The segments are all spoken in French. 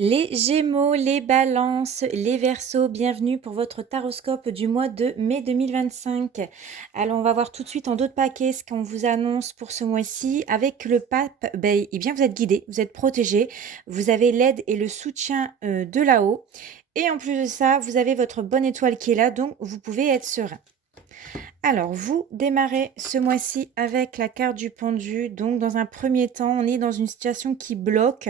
Les Gémeaux, les Balances, les Verseaux, bienvenue pour votre taroscope du mois de mai 2025. Alors, on va voir tout de suite en dos de paquet ce qu'on vous annonce pour ce mois-ci. Avec le pape, eh bien, vous êtes guidé, vous êtes protégé, vous avez l'aide et le soutien de là-haut. Et en plus de ça, vous avez votre bonne étoile qui est là, donc vous pouvez être serein. Alors, vous démarrez ce mois-ci avec la carte du pendu. Donc, dans un premier temps, on est dans une situation qui bloque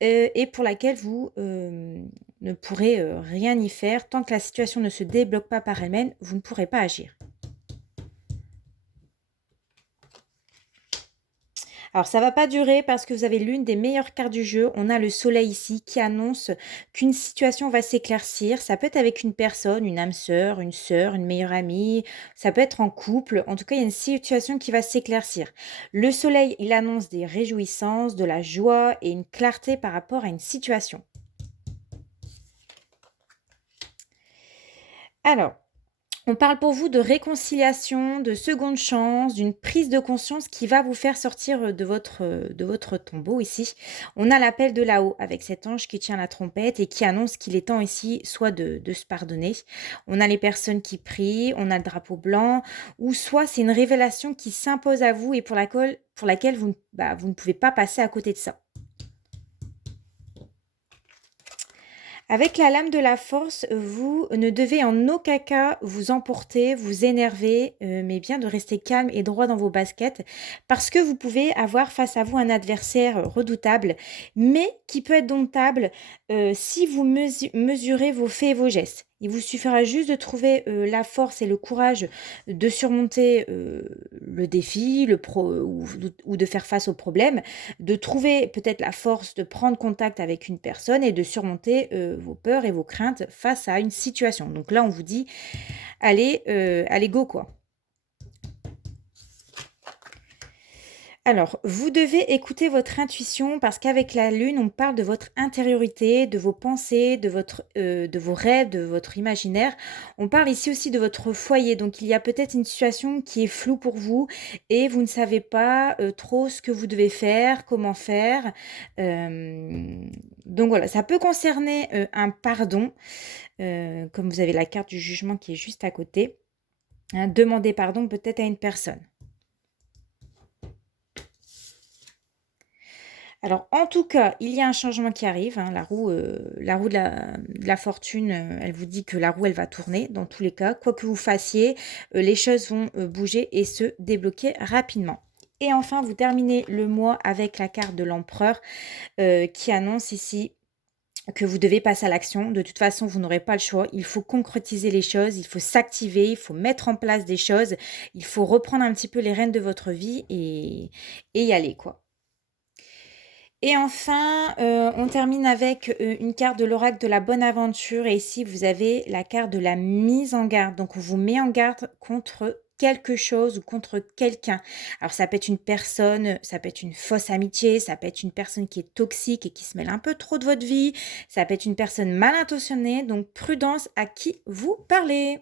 et pour laquelle vous ne pourrez rien y faire. Tant que la situation ne se débloque pas par elle-même, vous ne pourrez pas agir. Alors, ça va pas durer parce que vous avez l'une des meilleures cartes du jeu. On a le soleil ici qui annonce qu'une situation va s'éclaircir. Ça peut être avec une personne, une âme sœur, une meilleure amie. Ça peut être en couple. En tout cas, il y a une situation qui va s'éclaircir. Le soleil, il annonce des réjouissances, de la joie et une clarté par rapport à une situation. Alors, on parle pour vous de réconciliation, de seconde chance, d'une prise de conscience qui va vous faire sortir de votre tombeau ici. On a l'appel de là-haut avec cet ange qui tient la trompette et qui annonce qu'il est temps ici soit de se pardonner. On a les personnes qui prient, on a le drapeau blanc, ou soit c'est une révélation qui s'impose à vous et pour laquelle vous ne pouvez pas passer à côté de ça. Avec la lame de la force, vous ne devez en aucun cas vous emporter, vous énerver, mais bien de rester calme et droit dans vos baskets parce que vous pouvez avoir face à vous un adversaire redoutable, mais qui peut être domptable, si vous mesurez vos faits et vos gestes. Il vous suffira juste de trouver, la force et le courage de surmonter, le défi, ou de faire face au problème, de trouver peut-être la force de prendre contact avec une personne et de surmonter vos peurs et vos craintes face à une situation. Donc là, on vous dit, allez go quoi. Alors, vous devez écouter votre intuition parce qu'avec la lune, on parle de votre intériorité, de vos pensées, de vos rêves, de votre imaginaire. On parle ici aussi de votre foyer. Donc, il y a peut-être une situation qui est floue pour vous et vous ne savez pas trop ce que vous devez faire, comment faire. Euh, donc voilà, ça peut concerner un pardon, comme vous avez la carte du jugement qui est juste à côté. Hein, demander pardon peut-être à une personne. Alors, en tout cas, il y a un changement qui arrive, hein, la roue de la fortune, elle vous dit que la roue, elle va tourner dans tous les cas. Quoi que vous fassiez, les choses vont bouger et se débloquer rapidement. Et enfin, vous terminez le mois avec la carte de l'empereur qui annonce ici que vous devez passer à l'action. De toute façon, vous n'aurez pas le choix. Il faut concrétiser les choses, il faut s'activer, il faut mettre en place des choses, il faut reprendre un petit peu les rênes de votre vie et y aller, quoi. Et enfin, on termine avec, une carte de l'oracle de la bonne aventure et ici vous avez la carte de la mise en garde. Donc on vous met en garde contre quelque chose ou contre quelqu'un. Alors ça peut être une personne, ça peut être une fausse amitié, ça peut être une personne qui est toxique et qui se mêle un peu trop de votre vie, ça peut être une personne mal intentionnée, donc prudence à qui vous parlez.